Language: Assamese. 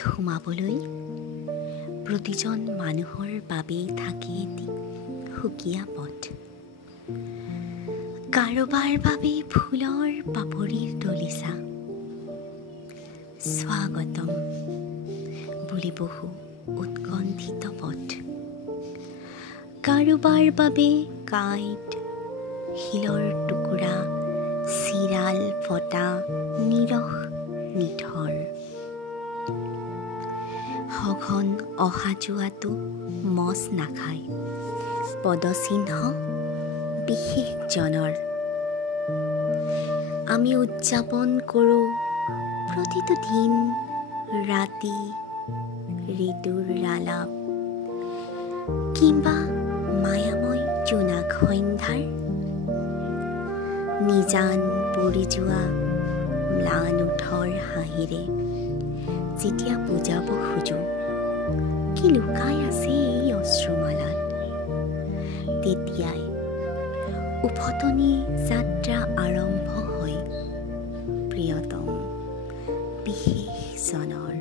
সোমাবলৈ প্ৰতিজন মানুহৰ বাবেই থাকে এটি সুকীয়া পথ। কাৰোবাৰ বাবে ফুলৰ পাপৰিৰ দলিচা, স্বাগতম বুলি বহু উৎকণ্ঠিত পথ। কাৰোবাৰ বাবে কাঁইট, শিলৰ টুকুৰা, চিৰাল ফটা, নিৰস নিথৰ। সঘন অহা যোৱাটো মচ নাখায়, পদচিহ্ন বিশেষজনৰ। আমি উদযাপন কৰোঁ প্ৰতিটো দিন, ৰাতি, ঋতুৰ আলাপ কিম্বা মায়াময় জোনাক সন্ধ্যাৰ নিজান পৰি যোৱা ম্লান ওঠৰ হাঁহিৰে। যেতিয়া বুজাব খোজোঁ কি লুকাই আছে এই অশ্ৰুমালাত, তেতিয়াই উভতনি যাত্ৰা আৰম্ভ হয় প্ৰিয়তম বিশেষজনৰ।